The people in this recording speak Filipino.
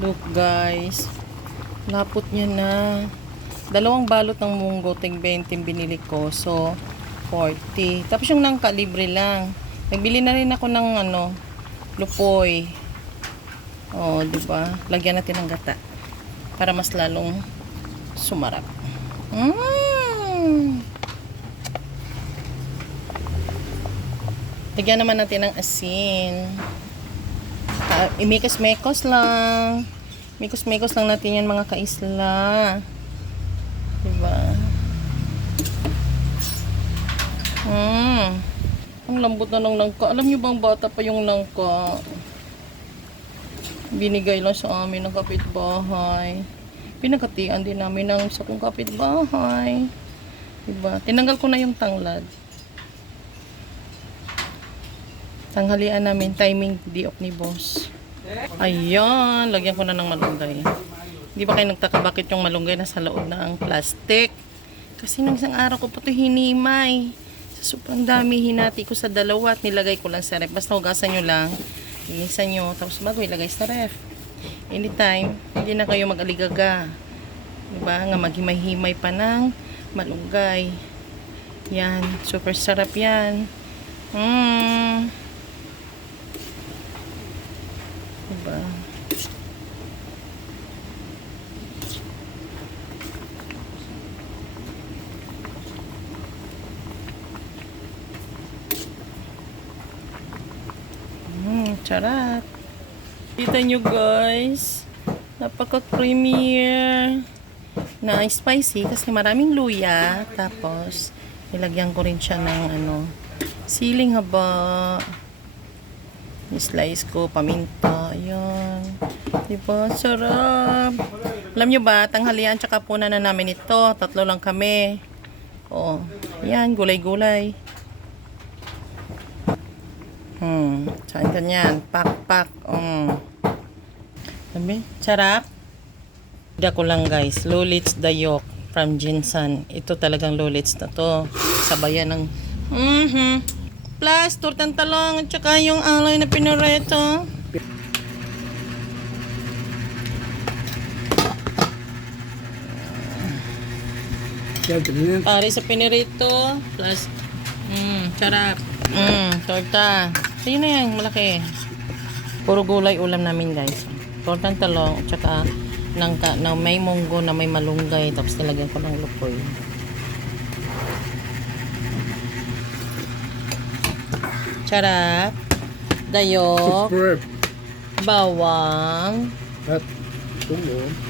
Look guys. Lapot niya na. Dalawang balot ng munggo, tig 20 binili ko. So, 40. Tapos yung nangka, libre lang. Nagbili na rin ako ng ano, lupoy. Oh, di ba? Lagyan natin ng gata. Para mas lalong sumarap. Mmm! Lagyan naman natin ng asin. Ah, imikos-mekos lang. Mikos-mekos lang natin yan mga kaisla. Diba? Mm. Ang lambot na ng langka. Alam niyo bang bata pa yung langka? Binigay lang sa amin ng kapitbahay. Pinagkatian din namin ng isa kong kapitbahay. Diba? Tinanggal ko na yung tanglad. Tanghalian namin, timing di off ni boss. Ayan, lagyan ko na ng malunggay. Di ba kayo nagtaka bakit yung malunggay nasa loob na ang plastic? Kasi nung isang araw ko pa ito hinimay. Sa sobrang dami, hinati ko sa dalawa at nilagay ko lang sa ref. Basta hugasan nyo lang, linisan nyo, tapos bago ilagay sa ref. Anytime, hindi na kayo mag-aligaga. Diba? Nga maghimay-himay pa ng malunggay. Yan, super sarap yan. Mmm. Diba? Mmm, charap. Kita nyo guys. Napaka-creamy na spicy kasi maraming luya. Tapos, nilagyan ko rin siya ng ano, siling haba. Slice ko, paminta. Ayan. Diba? Sarap. Alam nyo ba, tanghalian tsaka puna na namin ito. Tatlo lang kami. Oh, yan, gulay-gulay. Hmm, saan ganyan? Pak, pak. Um. Sabi, sarap. Hindi ko lang guys, Lulits Yolk from Jinsan. Ito talagang Lulits na to. Sabayan ng, mhm. Plus, tortang talong at saka yung alay na ganyan. Pare sa pinirito. Plus, mm, sarap. Mm, torta. Ayun na yan, malaki. Puro gulay ulam namin guys. Tortang talong, at saka nangka, na may munggo na may malunggay. Tapos nilagyan ko ng lupoy. Sarap. Dayok. Super. Bawang. At tungo.